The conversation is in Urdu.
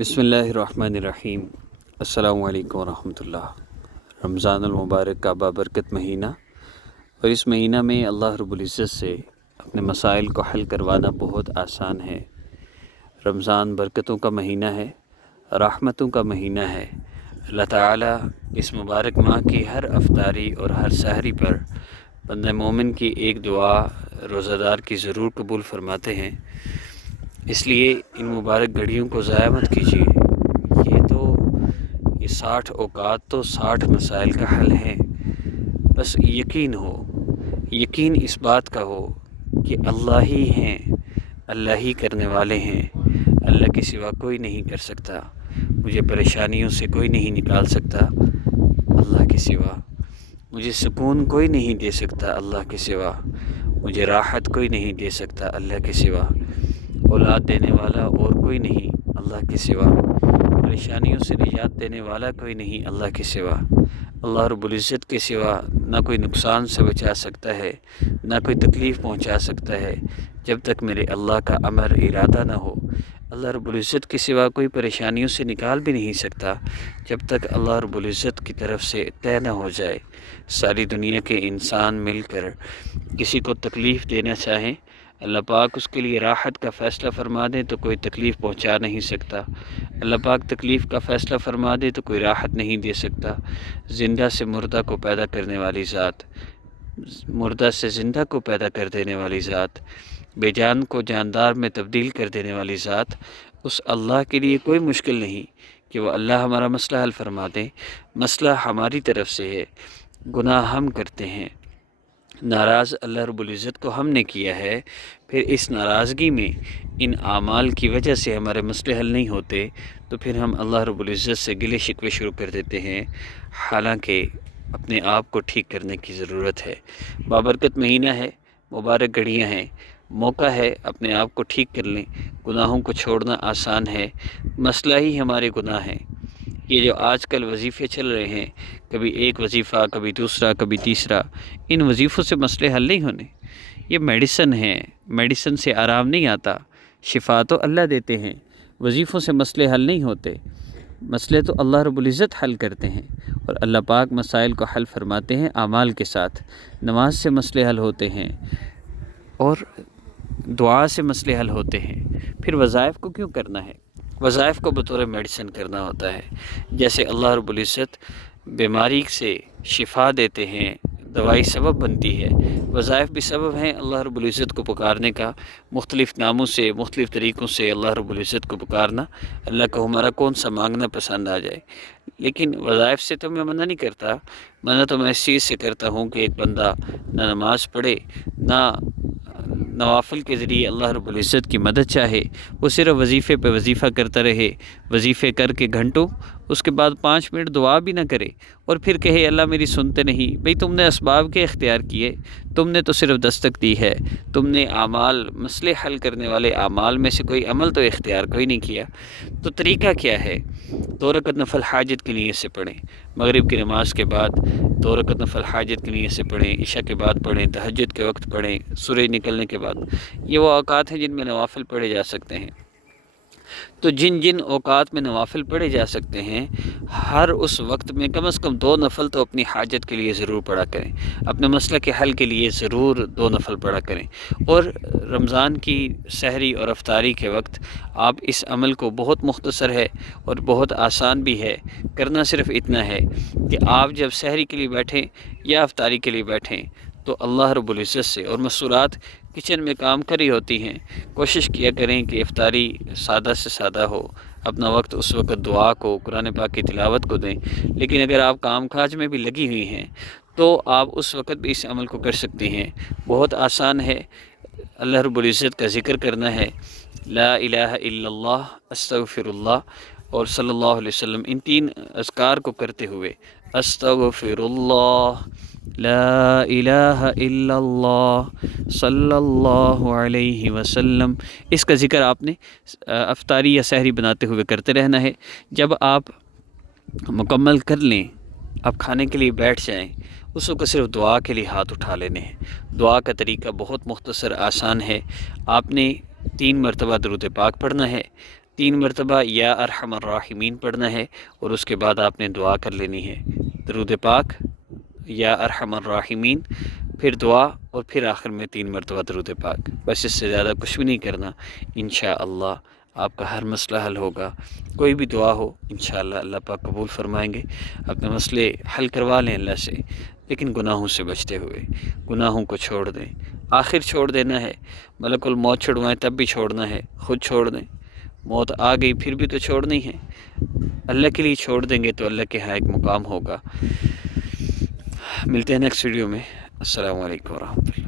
بسم اللہ الرحمن الرحیم۔ السلام علیکم ورحمۃ اللہ۔ رمضان المبارک کا بابرکت مہینہ، اور اس مہینہ میں اللہ رب العزت سے اپنے مسائل کو حل کروانا بہت آسان ہے۔ رمضان برکتوں کا مہینہ ہے، رحمتوں کا مہینہ ہے۔ اللہ تعالیٰ اس مبارک ماہ کی ہر افطاری اور ہر سحری پر بندہ مومن کی ایک دعا روزہ دار کی ضرور قبول فرماتے ہیں۔ اس لیے ان مبارک گھڑیوں کو ضائع مت کیجیے۔ یہ 60 اوقات تو 60 مسائل کا حل ہے۔ بس یقین اس بات کا ہو کہ اللہ ہی ہیں، اللہ ہی کرنے والے ہیں، اللہ کے سوا کوئی نہیں کر سکتا۔ مجھے پریشانیوں سے کوئی نہیں نکال سکتا اللہ کے سوا، مجھے سکون کوئی نہیں دے سکتا اللہ کے سوا، مجھے راحت کوئی نہیں دے سکتا اللہ کے سوا، اولاد دینے والا اور کوئی نہیں اللہ کے سوا، پریشانیوں سے نجات دینے والا کوئی نہیں اللہ کے سوا۔ اللہ رب العزت کے سوا نہ کوئی نقصان سے بچا سکتا ہے، نہ کوئی تکلیف پہنچا سکتا ہے جب تک میرے اللہ کا امر ارادہ نہ ہو۔ اللہ رب العزت کے سوا کوئی پریشانیوں سے نکال بھی نہیں سکتا جب تک اللہ رب العزت کی طرف سے طے نہ ہو جائے۔ ساری دنیا کے انسان مل کر کسی کو تکلیف دینا چاہیں، اللہ پاک اس کے لیے راحت کا فیصلہ فرما دے تو کوئی تکلیف پہنچا نہیں سکتا۔ اللہ پاک تکلیف کا فیصلہ فرما دے تو کوئی راحت نہیں دے سکتا۔ زندہ سے مردہ کو پیدا کرنے والی ذات، مردہ سے زندہ کو پیدا کر دینے والی ذات، بے جان کو جاندار میں تبدیل کر دینے والی ذات، اس اللہ کے لیے کوئی مشکل نہیں کہ وہ اللہ ہمارا مسئلہ حل فرما دے۔ مسئلہ ہماری طرف سے ہے، گناہ ہم کرتے ہیں، ناراض اللہ رب العزت کو ہم نے کیا ہے، پھر اس ناراضگی میں ان اعمال کی وجہ سے ہمارے مسئلے حل نہیں ہوتے، تو پھر ہم اللہ رب العزت سے گلے شکوے شروع کر دیتے ہیں، حالانکہ اپنے آپ کو ٹھیک کرنے کی ضرورت ہے۔ بابرکت مہینہ ہے، مبارک گھڑیاں ہیں، موقع ہے اپنے آپ کو ٹھیک کر لیں۔ گناہوں کو چھوڑنا آسان ہے، مسئلہ ہی ہمارے گناہ ہیں۔ یہ جو آج کل وظیفے چل رہے ہیں، کبھی ایک وظیفہ، کبھی دوسرا، کبھی تیسرا، ان وظیفوں سے مسئلے حل نہیں ہونے۔ یہ میڈیسن ہے، میڈیسن سے آرام نہیں آتا۔ شفا تو اللہ دیتے ہیں، وظیفوں سے مسئلے حل نہیں ہوتے۔ مسئلے تو اللہ رب العزت حل کرتے ہیں، اور اللہ پاک مسائل کو حل فرماتے ہیں اعمال کے ساتھ۔ نماز سے مسئلے حل ہوتے ہیں اور دعا سے مسئلے حل ہوتے ہیں۔ پھر وظائف کو کیوں کرنا ہے؟ وظائف کو بطور میڈیسن کرنا ہوتا ہے۔ جیسے اللہ رب العزت بیماری سے شفا دیتے ہیں، دوائی سبب بنتی ہے، وظائف بھی سبب ہیں اللہ رب العزت کو پکارنے کا۔ مختلف ناموں سے، مختلف طریقوں سے اللہ رب العزت کو پکارنا، اللہ کو ہمارا کون سا مانگنا پسند آ جائے۔ لیکن وظائف سے تو میں منع نہیں کرتا، منع تو میں اس چیز سے کرتا ہوں کہ ایک بندہ نہ نماز پڑھے، نہ نوافل کے ذریعے اللہ رب العزت کی مدد چاہے، وہ صرف وظیفے پہ وظیفہ کرتا رہے، وظیفے کر کے گھنٹوں، اس کے بعد 5 منٹ دعا بھی نہ کرے، اور پھر کہے اللہ میری سنتے نہیں۔ بھئی تم نے اسباب کے اختیار کیے، تم نے تو صرف دستک دی ہے، تم نے اعمال، مسئلے حل کرنے والے اعمال میں سے کوئی عمل تو اختیار کوئی نہیں کیا۔ تو طریقہ کیا ہے؟ 2 رکعت نفل حاجت کی نیت سے پڑھیں، مغرب کی نماز کے بعد 2 رکعت نفل حاجت کی نیت سے پڑھیں، عشاء کے بعد پڑھیں، تہجد کے وقت پڑھیں، سورج نکلنے کے بعد۔ یہ وہ اوقات ہیں جن میں نوافل پڑھے جا سکتے ہیں۔ تو جن اوقات میں نوافل پڑھے جا سکتے ہیں، ہر اس وقت میں کم از کم 2 نفل تو اپنی حاجت کے لیے ضرور پڑھا کریں، اپنے مسئلہ کے حل کے لیے ضرور 2 نفل پڑھا کریں۔ اور رمضان کی سحری اور افطاری کے وقت آپ اس عمل کو، بہت مختصر ہے اور بہت آسان بھی ہے، کرنا صرف اتنا ہے کہ آپ جب سحری کے لیے بیٹھیں یا افطاری کے لیے بیٹھیں تو اللہ رب العزت سے، اور مسورات کچن میں کام کری ہوتی ہیں، کوشش کیا کریں کہ افطاری سادہ سے سادہ ہو، اپنا وقت اس وقت دعا کو، قرآن پاک کی تلاوت کو دیں۔ لیکن اگر آپ کام کاج میں بھی لگی ہوئی ہیں تو آپ اس وقت بھی اس عمل کو کر سکتے ہیں، بہت آسان ہے۔ اللہ رب العزت کا ذکر کرنا ہے، لا الہ الا اللہ، استغفر اللہ اور صلی اللہ علیہ وسلم، ان 3 اذکار کو کرتے ہوئے استغفر اللہ، لا الہ الا اللہ، صلی اللہ علیہ وسلم، اس کا ذکر آپ نے افطاری یا سحری بناتے ہوئے کرتے رہنا ہے۔ جب آپ مکمل کر لیں، آپ کھانے کے لیے بیٹھ جائیں، اس وقت صرف دعا کے لیے ہاتھ اٹھا لینے ہیں۔ دعا کا طریقہ بہت مختصر آسان ہے۔ آپ نے 3 مرتبہ درود پاک پڑھنا ہے، 3 مرتبہ یا ارحم الراحمین پڑھنا ہے، اور اس کے بعد آپ نے دعا کر لینی ہے، درود پاک، یا ارحم الراحمین، پھر دعا، اور پھر آخر میں 3 مرتبہ درود پاک. بس اس سے زیادہ کچھ بھی نہیں کرنا. انشاءاللہ آپ کا ہر مسئلہ حل ہوگا. کوئی بھی دعا ہو انشاءاللہ اللہ پاک قبول فرمائیں گے. اپنے مسئلے حل کروا لیں اللہ سے، لیکن گناہوں سے بچتے ہوئے. گناہوں کو چھوڑ دیں، آخر چھوڑ دینا ہے. ملک الموت چھڑوائیں تب بھی چھوڑنا ہے، خود چھوڑ دیں. موت آ گئی پھر بھی تو چھوڑنی ہے. اللہ کے لیے چھوڑ دیں گے تو اللہ کے ہاں ایک مقام ہوگا. ملتے ہیں نیکسٹ ویڈیو میں. السلام علیکم ورحمۃ اللہ.